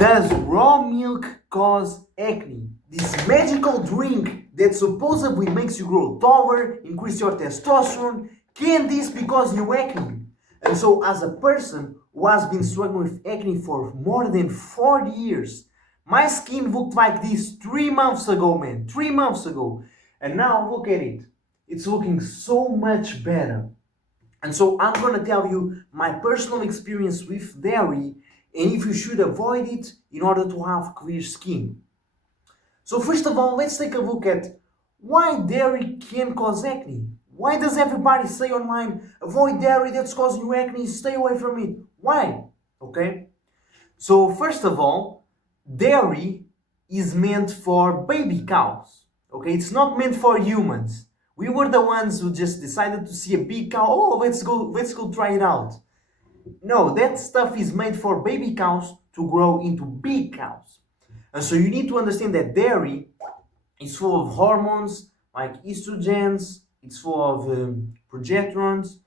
Does raw milk cause acne? This magical drink that supposedly makes you grow taller, increase your testosterone, can this be causing you acne? And so, as a person who has been struggling with acne for more than 40 years, my skin looked like this 3 months ago, man. 3 months ago. And now look at it. It's looking so much better. And so I'm gonna tell you my personal experience with dairy and if you should avoid it in order to have clear skin. So first of all, let's take a look at why dairy can cause acne. Why does everybody say online, avoid dairy that's causing you acne, stay away from it? Why? Okay? So first of all, dairy is meant for baby cows. Okay, it's not meant for humans. We were the ones who just decided to see a big cow. Oh, let's go try it out. No, that stuff is made for baby cows to grow into big cows. And so you need to understand that dairy is full of hormones like estrogens, it's full of progesterones,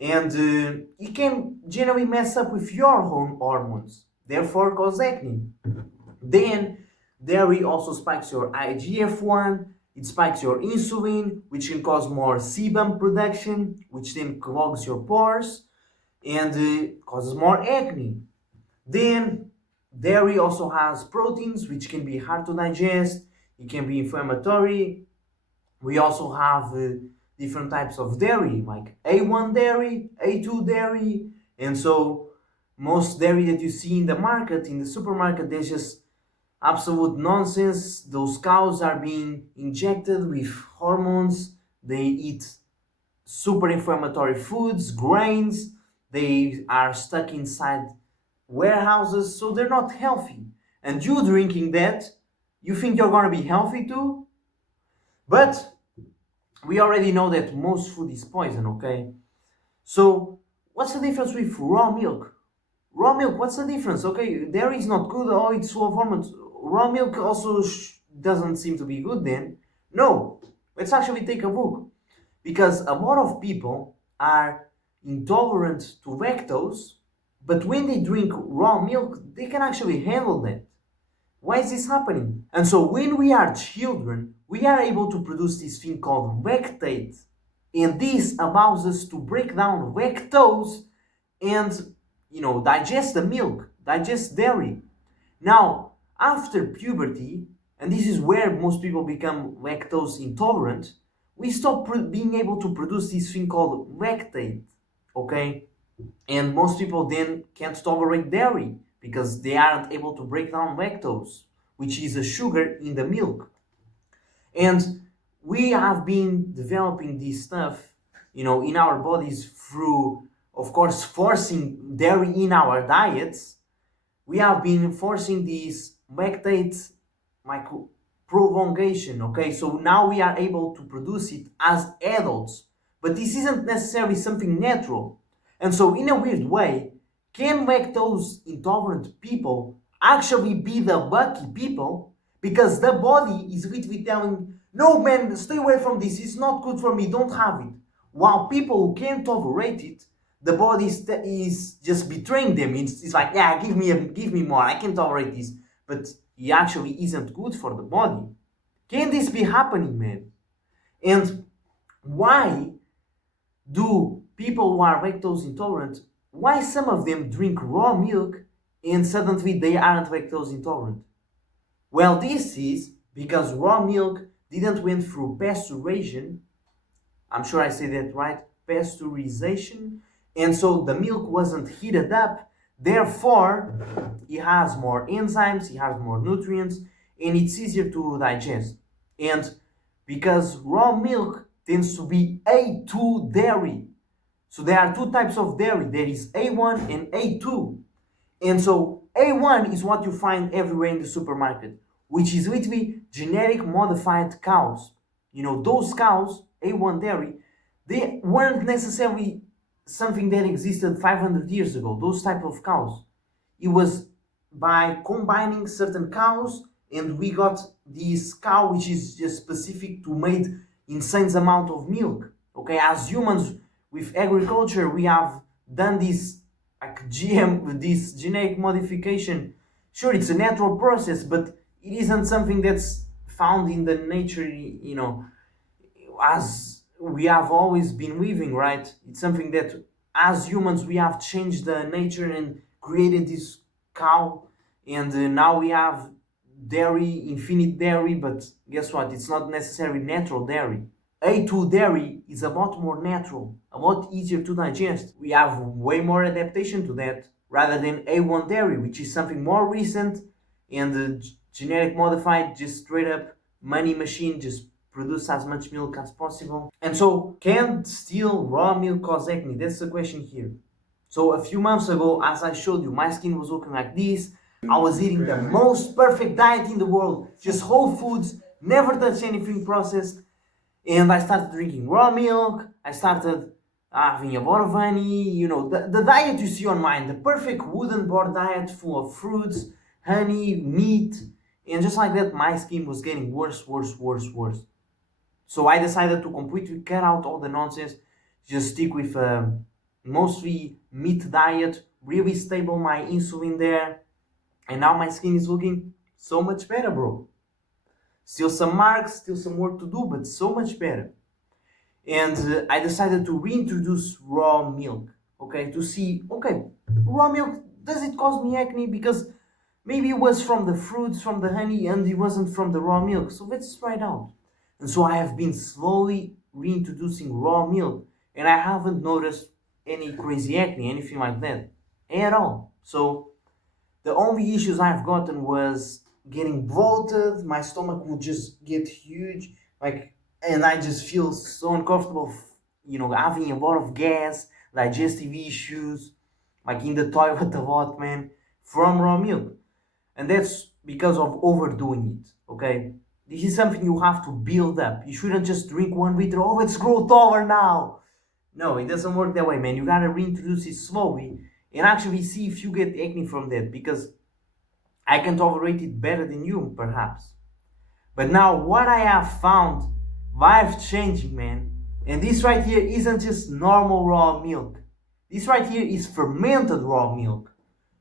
and it can generally mess up with your hormones, therefore cause acne. Then dairy also spikes your IGF-1, it spikes your insulin, which can cause more sebum production, which then clogs your pores and causes more acne. Then dairy also has proteins, which can be hard to digest, it can be inflammatory. We also have different types of dairy, like A1 dairy, A2 dairy, and so most dairy that you see in the market, in the supermarket, there's just absolute nonsense. Those cows are being injected with hormones, they eat super inflammatory foods, grains, they are stuck inside warehouses, so they're not healthy. And you drinking that, you think you're gonna be healthy too? But we already know that most food is poison, okay? So, what's the difference with raw milk? Raw milk, what's the difference? Okay, dairy is not good, oh, it's full of hormones. Raw milk also doesn't seem to be good then. No, let's actually take a look. Because a lot of people are intolerant to lactose, but when they drink raw milk, they can actually handle that. Why is this happening? And so when we are children, we are able to produce this thing called lactate. And this allows us to break down lactose and, digest the milk, digest dairy. Now, after puberty, and this is where most people become lactose intolerant, we stop being able to produce this thing called lactate, okay? And most people then can't tolerate dairy because they aren't able to break down lactose, which is a sugar in the milk. And we have been developing this stuff, in our bodies through, of course, forcing dairy in our diets. We have been forcing this lactate like prolongation, okay? So now we are able to produce it as adults, but this isn't necessarily something natural. And so in a weird way, can lactose intolerant people actually be the lucky people? Because the body is literally telling, no man, stay away from this, it's not good for me, don't have it. While people who can't tolerate it, the body is just betraying them. It's like, yeah, give me more, I can tolerate this. But it actually isn't good for the body. Can this be happening, man? And why do people who are lactose intolerant, why some of them drink raw milk and suddenly they aren't lactose intolerant? Well, this is because raw milk didn't went through pasteurization. I'm sure I say that right, pasteurization. And so the milk wasn't heated up. Therefore, it has more enzymes, it has more nutrients, and it's easier to digest. And because raw milk tends to be A2 dairy. So there are two types of dairy. There is A1 and A2. And so A1 is what you find everywhere in the supermarket, which is literally genetic modified cows. Those cows, A1 dairy, they weren't necessarily something that existed 500 years ago, those type of cows. It was by combining certain cows and we got this cow which is just specific to make insane amount of milk. Okay, as humans with agriculture we have done this like GM, this genetic modification Sure, it's a natural process, but it isn't something that's found in the nature, as we have always been living, right? It's something that as humans we have changed the nature and created this cow, and now we have dairy, infinite dairy, but guess what? It's not necessarily natural dairy. A2 dairy is a lot more natural, a lot easier to digest. We have way more adaptation to that rather than A1 dairy, which is something more recent and genetic modified, just straight up money machine, just produce as much milk as possible. And so, can still raw milk cause acne? That's the question here. So a few months ago, as I showed you, my skin was looking like this. I was eating the most perfect diet in the world, just whole foods, never touch anything processed. And I started drinking raw milk. I started having a lot of honey. The diet you see online, the perfect wooden board diet full of fruits, honey, meat. And just like that, my skin was getting worse, worse, worse, worse. So I decided to completely cut out all the nonsense, just stick with mostly meat diet, really stable my insulin there. And now my skin is looking so much better, bro. Still some marks, still some work to do, but so much better. And I decided to reintroduce raw milk, okay, to see, okay, raw milk, does it cause me acne? Because maybe it was from the fruits, from the honey, and it wasn't from the raw milk. So let's try it out. And so I have been slowly reintroducing raw milk, and I haven't noticed any crazy acne, anything like that, at all. So the only issues I've gotten was getting bloated. My stomach will just get huge, like, and I just feel so uncomfortable. Having a lot of gas, digestive issues, like in the toilet a lot, man, from raw milk, and that's because of overdoing it. Okay, this is something you have to build up. You shouldn't just drink 1 liter. Oh, let's grow taller now. No, it doesn't work that way, man. You gotta reintroduce it slowly and actually see if you get acne from that, because I can tolerate it better than you, perhaps. But now, what I have found, life changing, man. And this right here isn't just normal raw milk. This right here is fermented raw milk.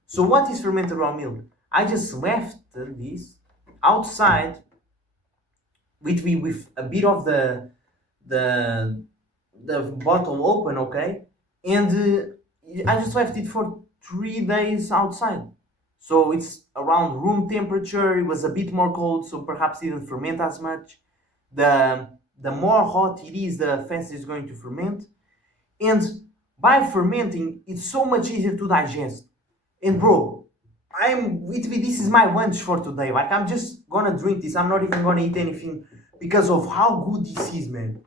So, what is fermented raw milk? I just left this outside with a bit of the the bottle open, okay, and I just left it for 3 days outside. So it's around room temperature. It was a bit more cold, so perhaps it didn't ferment as much. The more hot it is, the faster it's going to ferment. And by fermenting, it's so much easier to digest. And bro, this is my lunch for today. Like, I'm just gonna drink this. I'm not even gonna eat anything because of how good this is, man.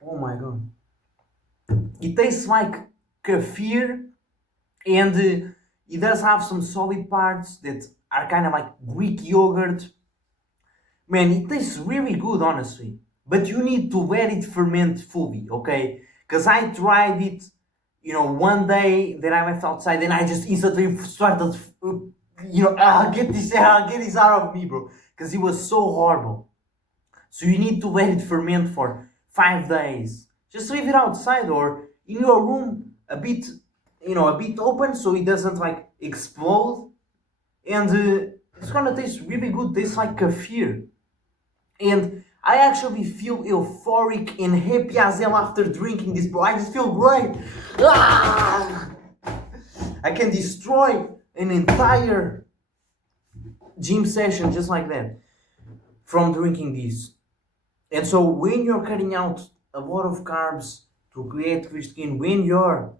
Oh my god. It tastes like kefir, and it does have some solid parts that are kind of like Greek yogurt. Man, it tastes really good, honestly. But you need to let it ferment fully, okay? Because I tried it, one day that I left outside, and I just instantly started, get this out of me, bro. Because it was so horrible. So you need to let it ferment for 5 days. Just leave it outside or in your room a bit open so it doesn't like explode. And it's gonna taste really good. Tastes like kefir. And I actually feel euphoric and happy as hell after drinking this, bro. I just feel great. Ah! I can destroy an entire gym session just like that from drinking this. And so when you're cutting out a lot of carbs to create clear skin, when you're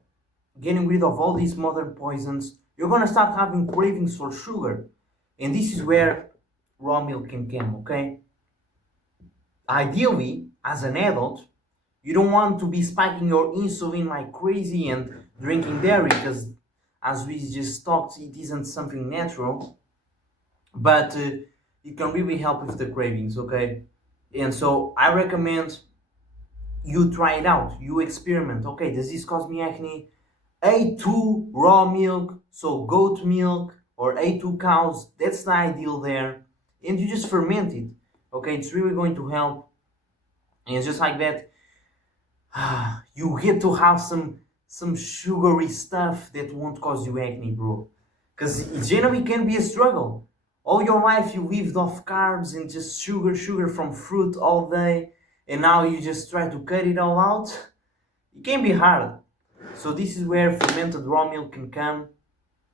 getting rid of all these modern poisons, you're gonna start having cravings for sugar. And this is where raw milk can come, okay? Ideally, as an adult, you don't want to be spiking your insulin like crazy and drinking dairy, because as we just talked, it isn't something natural, but it can really help with the cravings, okay? And so I recommend you try it out, you experiment. Okay, does this cause me acne? A2 raw milk, so goat milk or A2 cows, that's the ideal there. And you just ferment it. Okay, it's really going to help. And just like that, you get to have some some sugary stuff that won't cause you acne, bro. Because it generally can be a struggle. All your life you lived off carbs and just sugar from fruit all day, and now you just try to cut it all out. It can be hard. So this is where fermented raw milk can come,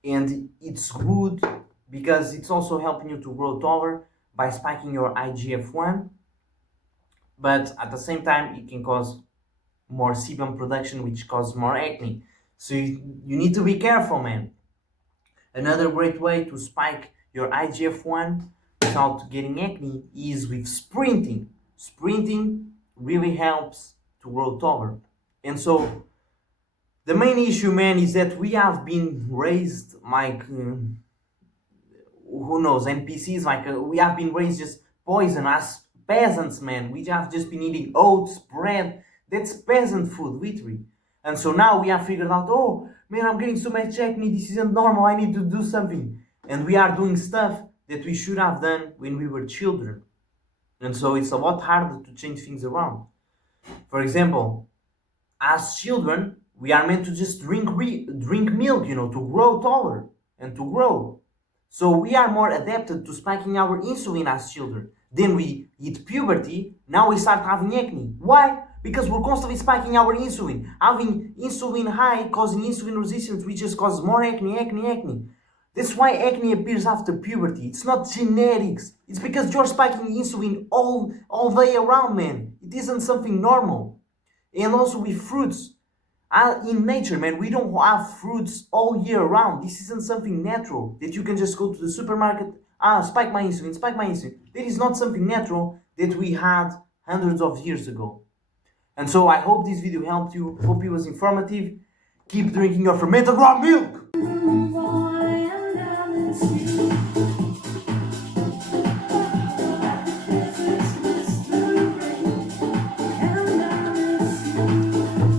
and it's good because it's also helping you to grow taller by spiking your IGF-1, but at the same time it can cause more sebum production, which causes more acne. So you need to be careful, man. Another great way to spike your IGF-1 without getting acne is with sprinting. Sprinting really helps to grow taller. And so the main issue, man, is that we have been raised like who knows, NPCs, like we have been raised just poison as peasants, man. We have just been eating oats, bread. That's peasant food, literally. And so now we have figured out, oh man, I'm getting so much acne, this isn't normal, I need to do something. And we are doing stuff that we should have done when we were children. And so it's a lot harder to change things around. For example, as children, we are meant to just drink milk, to grow taller and to grow. So we are more adapted to spiking our insulin as children. Then we hit puberty, now we start having acne. Why? Because we're constantly spiking our insulin. Having insulin high, causing insulin resistance, which just causes more acne. That's why acne appears after puberty. It's not genetics. It's because you're spiking insulin all day around, man. It isn't something normal. And also with fruits. In nature, man, we don't have fruits all year round. This isn't something natural that you can just go to the supermarket, spike my insulin. That is not something natural that we had hundreds of years ago. And so I hope this video helped you. Hope it was informative. Keep drinking your fermented raw milk.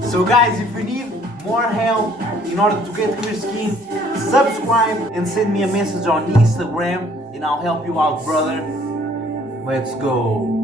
So guys, if you need more help in order to get clear skin, subscribe and send me a message on Instagram and I'll help you out, brother. Let's go.